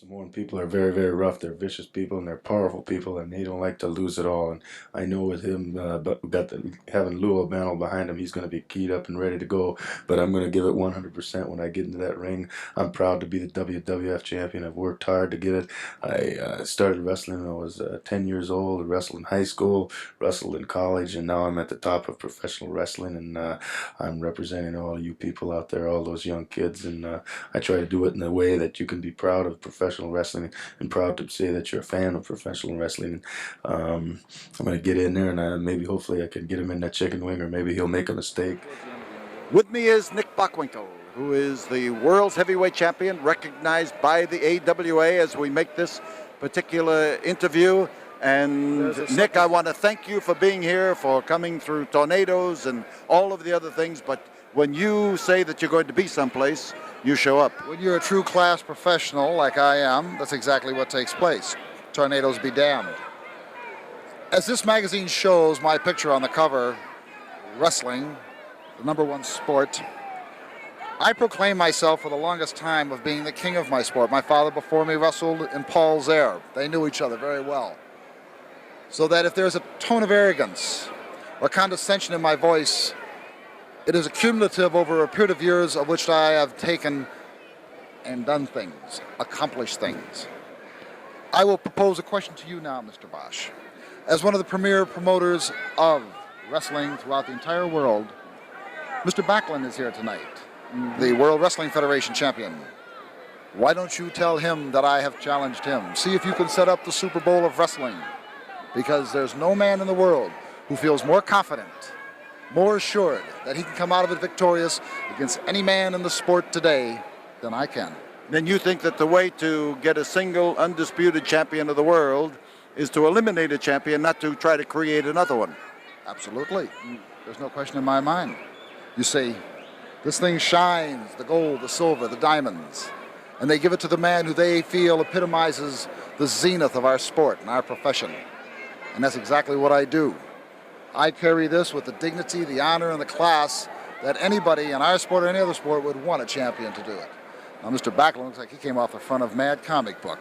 Samoan people are very, very rough. They're vicious people and they're powerful people, and they don't like to lose at all. And I know with him, having Lou Albano behind him, he's going to be keyed up and ready to go. But I'm going to give it 100% when I get into that ring. I'm proud to be the WWF champion. I've worked hard to get it. I started wrestling when I was 10 years old. Wrestled in high school, wrestled in college, and now I'm at the top of professional wrestling. And I'm representing all you people out there, all those young kids, and I try to do it in a way that you can be proud of professional wrestling and proud to say that you're a fan of professional wrestling. I'm going to get in there and maybe hopefully I can get him in that chicken wing, or maybe he'll make a mistake. With me is Nick Bockwinkel, who is the world's heavyweight champion, recognized by the AWA as we make this particular interview. And Nick, I want to thank you for being here, for coming through tornadoes and all of the other things. But when you say that you're going to be someplace, you show up. When you're a true class professional like I am, that's exactly what takes place. Tornadoes be damned. As this magazine shows my picture on the cover, wrestling, the #1 sport, I proclaim myself for the longest time of being the king of my sport. My father before me wrestled in Paul's Air. They knew each other very well. So that if there's a tone of arrogance or condescension in my voice, it is accumulative over a period of years of which I have taken and done things, accomplished things. I will propose a question to you now, Mr. Bosch. As one of the premier promoters of wrestling throughout the entire world, Mr. Backlund is here tonight, the World Wrestling Federation champion. Why don't you tell him that I have challenged him? See if you can set up the Super Bowl of wrestling. Because there's no man in the world who feels more confident, more assured that he can come out of it victorious against any man in the sport today than I can. Then you think that the way to get a single undisputed champion of the world is to eliminate a champion, not to try to create another one? Absolutely. There's no question in my mind. You see, this thing shines, the gold, the silver, the diamonds, and they give it to the man who they feel epitomizes the zenith of our sport and our profession. And that's exactly what I do. I carry this with the dignity, the honor, and the class that anybody in our sport or any other sport would want a champion to do it. Now, Mr. Backlund looks like he came off the front of Mad Comic Book.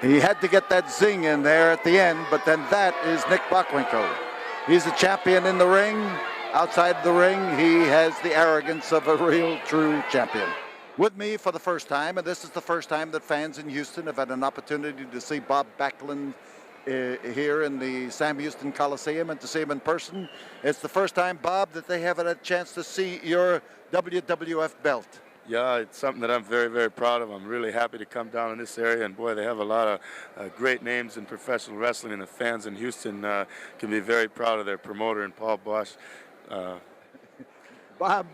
He had to get that zing in there at the end, but then that is Nick Bockwinkel. He's a champion in the ring. Outside the ring, he has the arrogance of a real, true champion. With me for the first time, and this is the first time that fans in Houston have had an opportunity to see Bob Backlund here in the Sam Houston Coliseum and to see him in person. It's the first time, Bob, that they haven't had a chance to see your WWF belt. Yeah, it's something that I'm very, very proud of. I'm really happy to come down in this area, and boy, they have a lot of great names in professional wrestling, and the fans in Houston can be very proud of their promoter and Paul Bosch. Bob,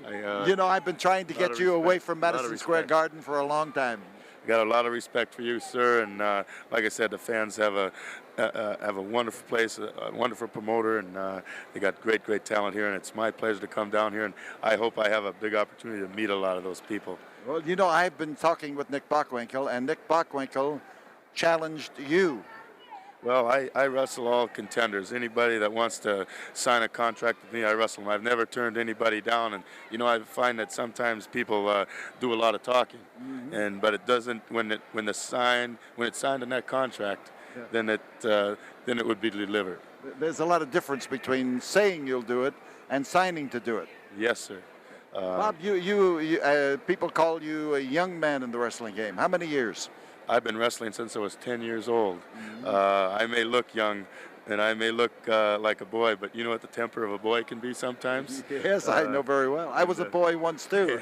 you know, I've been trying to get you away from Madison Square Garden for a long time. Got a lot of respect for you, sir, and like I said, the fans have a wonderful place, a wonderful promoter, and they got great, great talent here, and it's my pleasure to come down here, and I hope I have a big opportunity to meet a lot of those people. Well, you know, I've been talking with Nick Bockwinkel, and Nick Bockwinkel challenged you. Well, I wrestle all contenders. Anybody that wants to sign a contract with me, I wrestle them. I've never turned anybody down, and you know, I find that sometimes people do a lot of talking, but it doesn't. When it's signed in that contract, then it would be delivered. There's a lot of difference between saying you'll do it and signing to do it. Yes, sir. Bob, people call you a young man in the wrestling game. How many years? I've been wrestling since I was 10 years old. I may look young, and I may look like a boy, but you know what the temper of a boy can be sometimes? Yes, I know very well. I was a boy once too.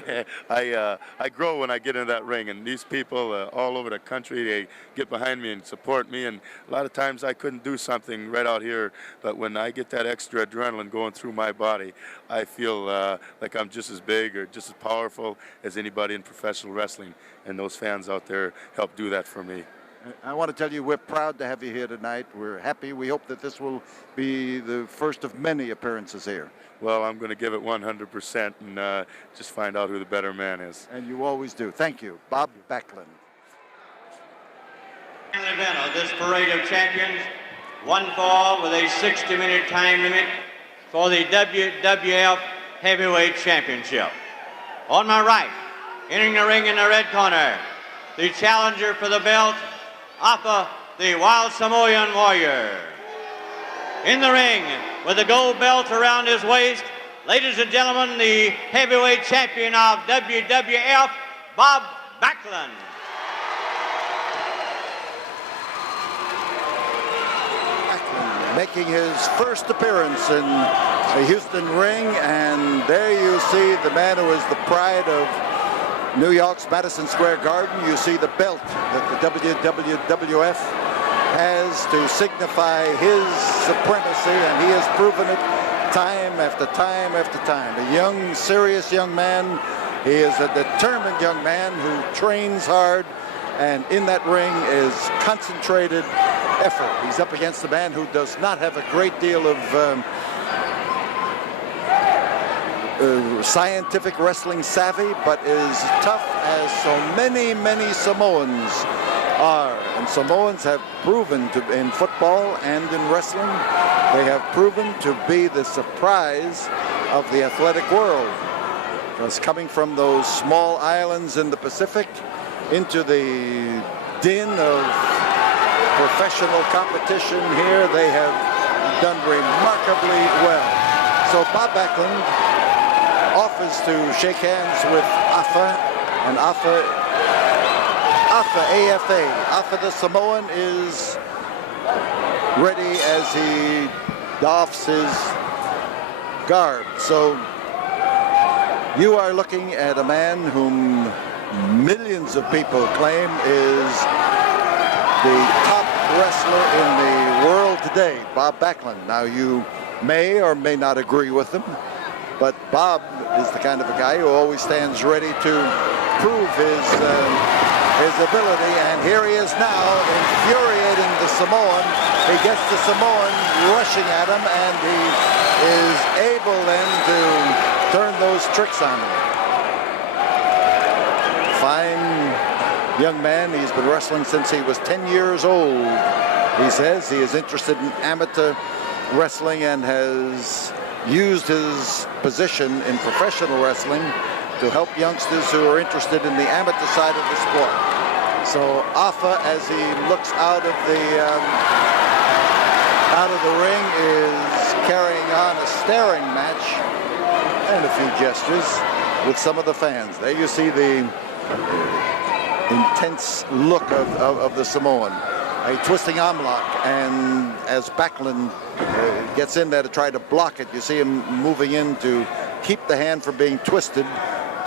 I grow when I get into that ring, and these people all over the country, they get behind me and support me, and a lot of times I couldn't do something right out here, but when I get that extra adrenaline going through my body, I feel like I'm just as big or just as powerful as anybody in professional wrestling, and those fans out there help do that for me. I want to tell you we're proud to have you here tonight. We're happy. We hope that this will be the first of many appearances here. Well, I'm going to give it 100% and just find out who the better man is. And you always do. Thank you. Bob Backlund. An event of this parade of champions, one fall with a 60-minute time limit for the WWF Heavyweight Championship. On my right, entering the ring in the red corner, the challenger for the belt, Afa, the Wild Samoan Warrior. In the ring, with the gold belt around his waist, ladies and gentlemen, the heavyweight champion of WWF, Bob Backlund. Backlund making his first appearance in the Houston ring, and there you see the man who is the pride of New York's Madison Square Garden. You see the belt that the WWF has to signify his supremacy, and he has proven it time after time after time. A young, serious young man. He is a determined young man who trains hard, and in that ring is concentrated effort. He's up against a man who does not have a great deal of scientific wrestling savvy, but is tough as so many, many Samoans are. And Samoans have proven to, in football and in wrestling, they have proven to be the surprise of the athletic world. Because coming from those small islands in the Pacific into the din of professional competition here, they have done remarkably well. So Bob Backlund offers to shake hands with Afa, and Afa, AFA, Afa the Samoan, is ready as he doffs his garb. So you are looking at a man whom millions of people claim is the top wrestler in the world today, Bob Backlund. Now, you may or may not agree with him, but Bob is the kind of a guy who always stands ready to prove his ability, and here he is now, infuriating the Samoan. He gets the Samoan rushing at him, and he is able then to turn those tricks on him. Fine young man. He's been wrestling since he was 10 years old. He says he is interested in amateur wrestling and has used his position in professional wrestling to help youngsters who are interested in the amateur side of the sport. So Afa, as he looks out of the ring, is carrying on a staring match and a few gestures with some of the fans. There you see the intense look of the Samoan. A twisting arm lock, and as Backlund gets in there to try to block it, you see him moving in to keep the hand from being twisted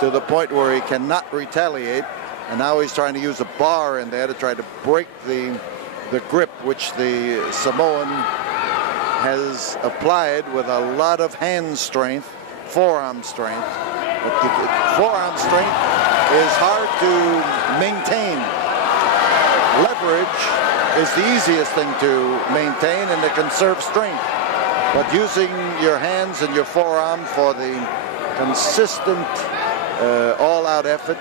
to the point where he cannot retaliate. And now he's trying to use a bar in there to try to break the grip, which the Samoan has applied with a lot of hand strength, forearm strength. But forearm strength is hard to maintain. Leverage is the easiest thing to maintain and to conserve strength. But using your hands and your forearm for the consistent all-out effort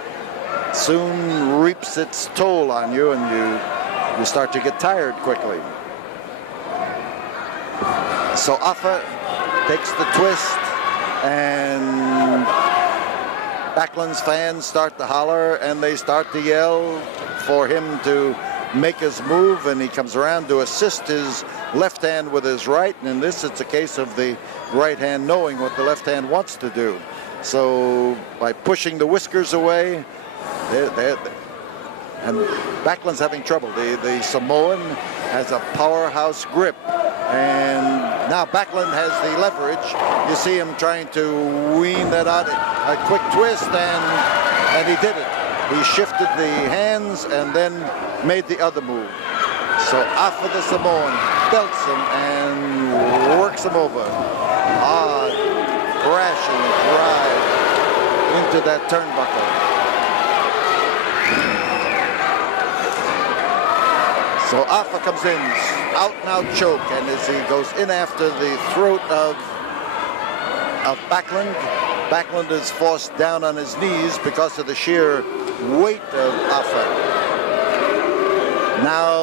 soon reaps its toll on you, and you start to get tired quickly. So Afa takes the twist, and Backlund's fans start to holler, and they start to yell for him to make his move, and he comes around to assist his left hand with his right, and in this it's a case of the right hand knowing what the left hand wants to do. So by pushing the whiskers away, and Backlund's having trouble. The Samoan has a powerhouse grip, and now Backlund has the leverage. You see him trying to wean that out, a quick twist, and he did it. He shifted the hands and then made the other move. So Afa the Samoan belts him and works him over. Hard, crashing drive into that turnbuckle. So Afa comes in, out and out choke, and as he goes in after the throat of Backlund, Backlund is forced down on his knees because of the sheer weight of Afa. Now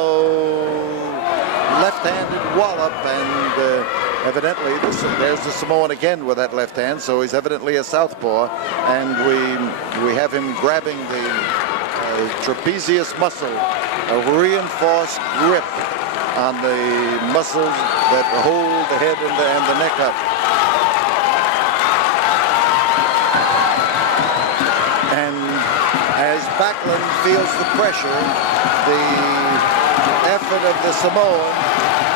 left-handed wallop, and evidently there's the Samoan again with that left hand, so he's evidently a southpaw, and we have him grabbing the trapezius muscle, a reinforced grip on the muscles that hold the head and the neck up. And as Backlund feels the pressure, the effort of the Samoan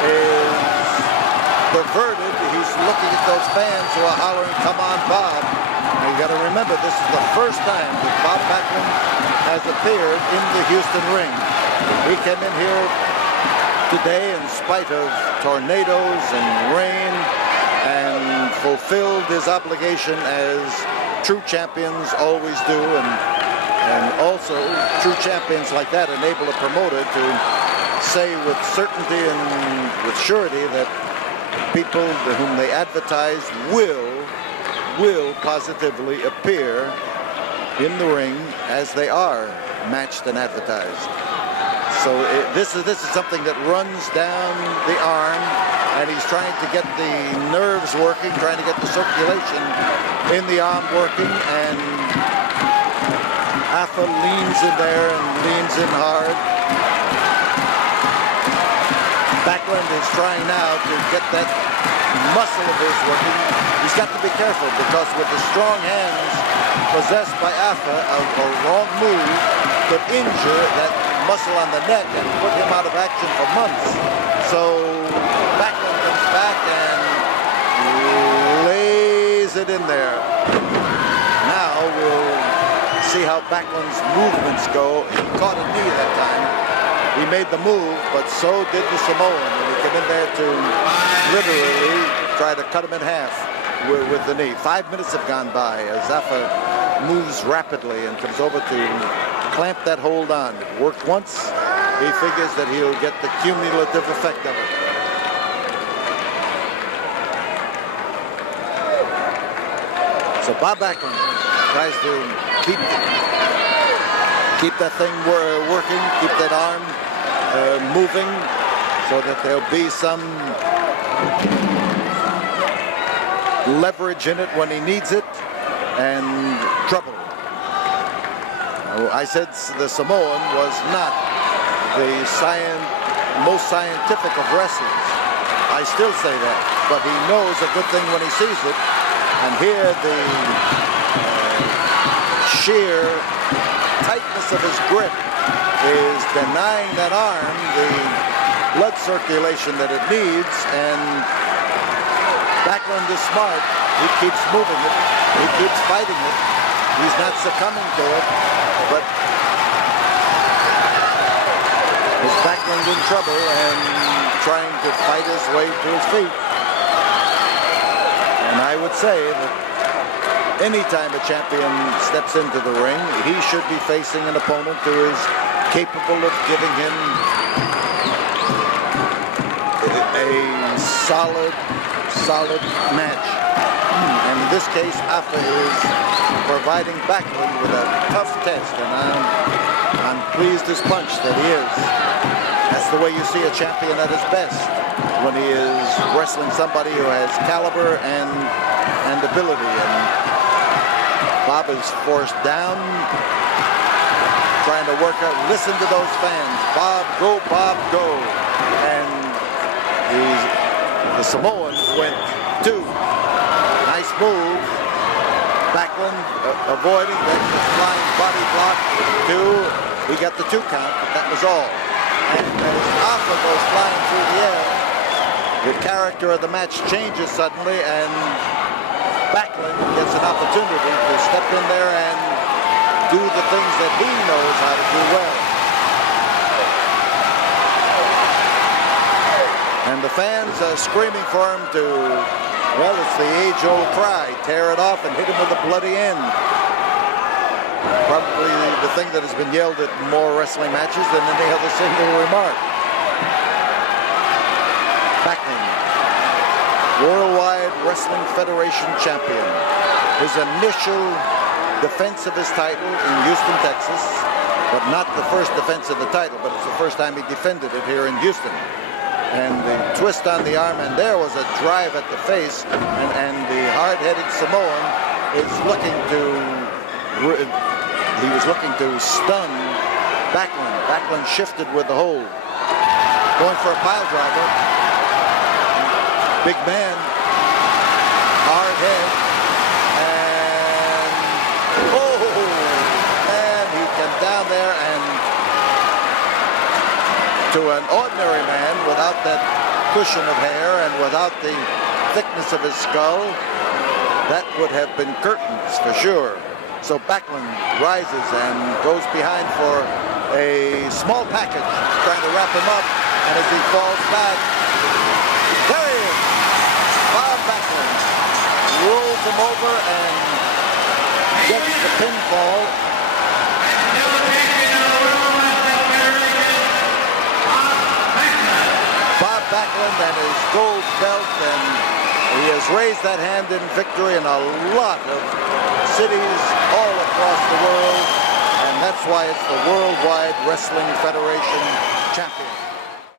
is perverted. He's looking at those fans who are hollering, "Come on, Bob." And you got to remember, this is the first time that Bob Backlund has appeared in the Houston ring. He came in here today in spite of tornadoes and rain and fulfilled his obligation as true champions always do, and also true champions like that enable a promoter to say with certainty and with surety that people whom they advertise will positively appear in the ring as they are matched and advertised. So this is something that runs down the arm, and he's trying to get the nerves working, trying to get the circulation in the arm working, and Afa leans in there and leans in hard. Backlund is trying now to get that muscle of his working. He's got to be careful, because with the strong hands possessed by Afa, a wrong move could injure that muscle on the neck and put him out of action for months. So Backlund comes back and lays it in there. Now we'll see how Backlund's movements go. He caught a knee that time. He made the move, but so did the Samoan when he came in there to literally try to cut him in half with the knee. 5 minutes have gone by as Afa moves rapidly and comes over to clamp that hold on. It worked once. He figures that he'll get the cumulative effect of it. So Bob Backlund tries to keep that thing working, keep that arm moving, so that there'll be some leverage in it when he needs it, and trouble. I said the Samoan was not the most scientific of wrestlers. I still say that, but he knows a good thing when he sees it. And here the sheer tightness of his grip is denying that arm the blood circulation that it needs, and Backlund is smart. He keeps moving it. He keeps fighting it. He's not succumbing to it, but is Backlund in trouble and trying to fight his way to his feet. And I would say that anytime a champion steps into the ring, he should be facing an opponent who is capable of giving him a solid match. And in this case, Afa is providing Backlund with a tough test, and I'm pleased as punch that he is. That's the way you see a champion at his best, when he is wrestling somebody who has caliber and ability. And Bob is forced down, trying to work out. Listen to those fans. Bob, go, Bob, go. And the Samoan went 2. Nice move. Backlund avoiding, then the flying body block. 2. He got the 2 count, but that was all. And as Afa goes flying through the air, the character of the match changes suddenly, and Backlund gets an opportunity to step in there and do the things that he knows how to do well. And the fans are screaming for him to, well, it's the age-old cry, tear it off and hit him with a bloody end. Probably the thing that has been yelled at more wrestling matches than any other single remark. Backlund, Worldwide Wrestling Federation champion. His initial defense of his title in Houston, Texas, but not the first defense of the title, but it's the first time he defended it here in Houston. And the twist on the arm, and there was a drive at the face, and the hard-headed Samoan is looking to, he was looking to stun Backlund. Backlund shifted with the hold. Going for a pile driver. Big man. Hard head. And he came down there, and to an ordinary man without that cushion of hair and without the thickness of his skull, that would have been curtains for sure. So Backlund rises and goes behind for a small package, trying to wrap him up, and as he falls back, there he is, Bob Backlund rolls him over and gets the pinfall. Bob Backlund and his gold belt, and he has raised that hand in victory in a lot of cities all across the world, and that's why it's the Worldwide Wrestling Federation champion.